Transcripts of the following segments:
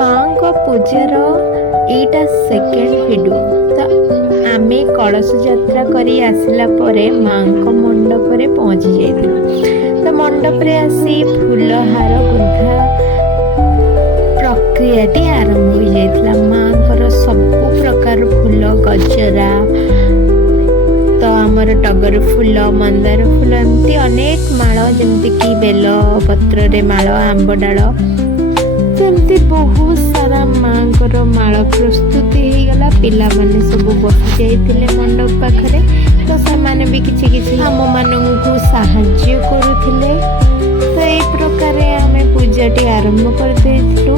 ମାଙ୍କ ପୂଜାର ଏଇଟା ସେକେଣ୍ଡ ଭିଡ଼ିଓ। ତ ଆମେ କଳସ ଯାତ୍ରା କରି ଆସିଲା ପରେ ମାଙ୍କ ମଣ୍ଡପରେ ପହଞ୍ଚି ଯାଇଥିଲୁ। ତ ମଣ୍ଡପରେ ଆସି ଫୁଲହାର ଗୁନ୍ଥା ପ୍ରକ୍ରିୟାଟି ଆରମ୍ଭ ହୋଇଯାଇଥିଲା। ମାଙ୍କର ସବୁ ପ୍ରକାର ଫୁଲ, ଗଜରା, ତ ଆମର ଟଗର ଫୁଲ, ମନ୍ଦାର ଫୁଲ, ଏମିତି ଅନେକ ମାଳ, ଯେମିତିକି ବେଲ ପତ୍ରରେ ମାଳ, ଆମ୍ବ ଡାଳ, ତ ଏମିତି ବହୁତ ସାରା ମାଙ୍କର ମାଳ ପ୍ରସ୍ତୁତି ହେଇଗଲା। ପିଲାମାନେ ସବୁ ବସି ଯାଇଥିଲେ ମଣ୍ଡପ ପାଖରେ, ତ ସେମାନେ ବି କିଛି କିଛି ଆମମାନଙ୍କୁ ସାହାଯ୍ୟ କରୁଥିଲେ। ତ ଏଇ ପ୍ରକାରେ ଆମେ ପୂଜାଟି ଆରମ୍ଭ କରିଦେଇଥିଲୁ।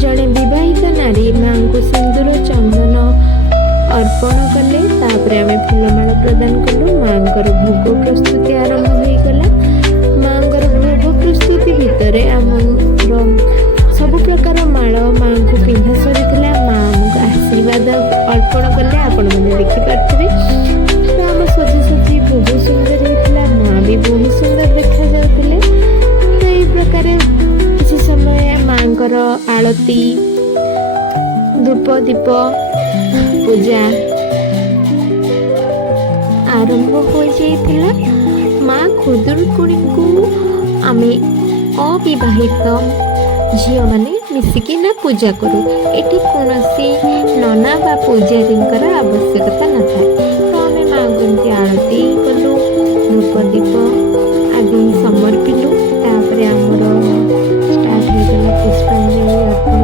ଜଣେ ବିବାହିତ ନାରୀ ମାଙ୍କୁ ସିନ୍ଦୁର ଚନ୍ଦନ ଅର୍ପଣ କଲେ। ତାପରେ ଆମେ ଫୁଲମାଳ ପ୍ରଦାନ କଲୁ। ମାଙ୍କର ଭୋଗ ପ୍ରସ୍ତୁତି ଆରମ୍ଭ ହୋଇଗଲା। ମାଙ୍କର ଭୋଗ ପ୍ରସ୍ତୁତି ଭିତରେ ଆମର ସବୁ ପ୍ରକାର ମାଳ ମାଙ୍କୁ ପିନ୍ଧା ସରିଥିଲା। ମା ଆମକୁ ଆଶୀର୍ବାଦ ଅର୍ପଣ କଲେ, ଆପଣମାନେ ଦେଖିପାରୁଥିବେ। ତ ଆମ ସଜାସଜି ବହୁତ ସୁନ୍ଦର ହେଇଥିଲା। ମା ବି ବହୁତ ସୁନ୍ଦର ଦେଖାଯାଉଥିଲେ। ତ ଏଇ ପ୍ରକାରେ କିଛି ସମୟ ମାଙ୍କର ଆଳତି, ଧୂପ ଦୀପ ପୂଜା ଆରମ୍ଭ ହୋଇଯାଇଥିଲା। ମା ଖୁଦୁରୁକୁଣିଙ୍କୁ ଆମେ ଅବିବାହିତ ଝିଅମାନେ ମିଶିକିନା ପୂଜା କରୁ। ଏଠି କୌଣସି ନନା ବା ପୂଜାରୀଙ୍କର ଆବଶ୍ୟକତା ନଥାଏ। ତ ଆମେ ମାଙ୍କୁ ଏମିତି ଆଳତି କଲୁ, ଧୂପ ଦୀପ ଆଦି ସମର୍ପିଲୁ। ତାପରେ ଆମର ଷ୍ଟାର୍ଟ ହେଇଗଲା ପୁଷ୍ପାଞ୍ଜଳି ଅର୍ପଣ।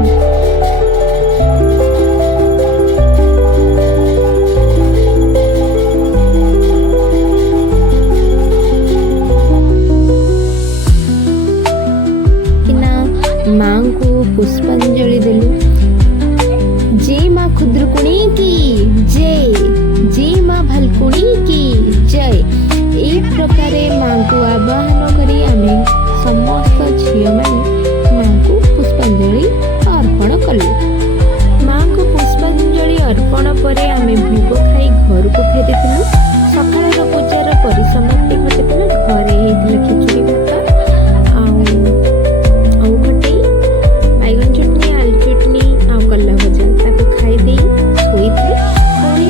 ମାଙ୍କୁ ପୁଷ୍ପାଞ୍ଜଳି ଦେଲୁ। ଜୟ ମା ଖୁଦୁରୁକୁଣି କି ଜୟ, ଜୟ ମା ଭାଲକୁଣି କି ଜୟ। ଏଇ ପ୍ରକାରେ ମାଙ୍କୁ ଆବାହନ କରି ଆମେ ସମସ୍ତ ଝିଅମାନେ ମାଙ୍କୁ ପୁଷ୍ପାଞ୍ଜଳି ଅର୍ପଣ କଲୁ। ମାଙ୍କୁ ପୁଷ୍ପାଞ୍ଜଳି ଅର୍ପଣ ପରେ ଆମେ ଭୋଗ ଖାଇ ଘରକୁ ଫେରିଥିଲୁ। ସକାଳର ପୂଜାର ପରିସମାପ୍ତି ଘଟିଥିଲା। ଘରେ ହେଇଥିଲା ଖିଚୁଡ଼ି ଭାତ, ଆଉ ଖଟେଇ, ବାଇଗଣ ଚଟଣି, ଆଳୁ ଚଟଣି, ଆଉ କଲରା ଭଜା। ତାକୁ ଖାଇଦେଇ ଶୋଇଥିଲି। ପୁଣି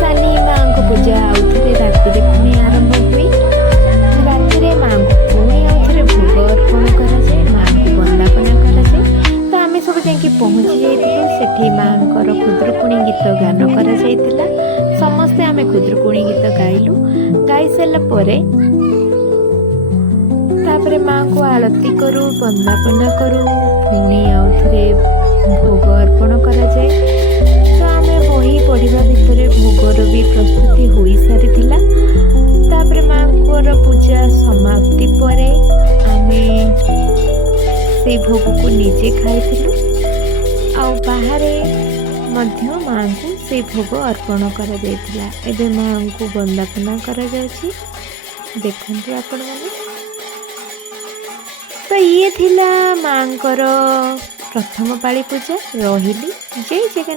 ସାନି ମାଙ୍କ ପୂଜା ଆଉଥରେ ରାତିରେ ପୁଣି ଆରମ୍ଭ ହୁଏ। ରାତିରେ ମାଙ୍କୁ ପୁଣି ଆଉଥରେ ଭୋଗ ଅର୍ପଣ କରାଯାଏ, ମାଙ୍କୁ ବନ୍ଦାପନା କରାଯାଏ। ତ ଆମେ ସବୁ ଯାଇକି ପହଞ୍ଚି ଯାଇଥିଲୁ। ସେଠି ମାଙ୍କର ଖୁଦୁରୁକୁଣି ଗୀତ ଗାନ କରାଯାଇଥିଲା। ସମସ୍ତେ ଆମେ ଖୁଦୁରୁକୁଣି ଗୀତ ଗାଇଲୁ। ଗାଇ ସାରିଲା ପରେ ତାପରେ ମାଙ୍କୁ ଆଳତି କରୁ, ବନ୍ଦାପନା କରୁ, ପୁଣି ଆଉଥରେ ଭୋଗ ଅର୍ପଣ କରାଯାଏ। ତ ଆମେ ବହି ପଢ଼ିବା ଭିତରେ ଭୋଗର ବି ପ୍ରସ୍ତୁତି ହୋଇସାରିଥିଲା। ତାପରେ ମାଙ୍କର ପୂଜା ସମାପ୍ତି ପରେ ଆମେ ସେଇ ଭୋଗକୁ ନିଜେ ଖାଇଥିଲୁ। ଆଉ ବାହାରେ ମଧ୍ୟ ମାଙ୍କୁ ସେଇ ଭୋଗ ଅର୍ପଣ କରାଯାଇଥିଲା। ଏବେ ମାଙ୍କୁ ବନ୍ଦାପନା କରାଯାଉଛି, ଦେଖନ୍ତୁ ଆପଣମାନେ। ତ ଇଏ ଥିଲା ମାଙ୍କର ପ୍ରଥମ ପାଳି ପୂଜା। ରହିଲି। ଜୟ ଜଗନ୍ନାଥ।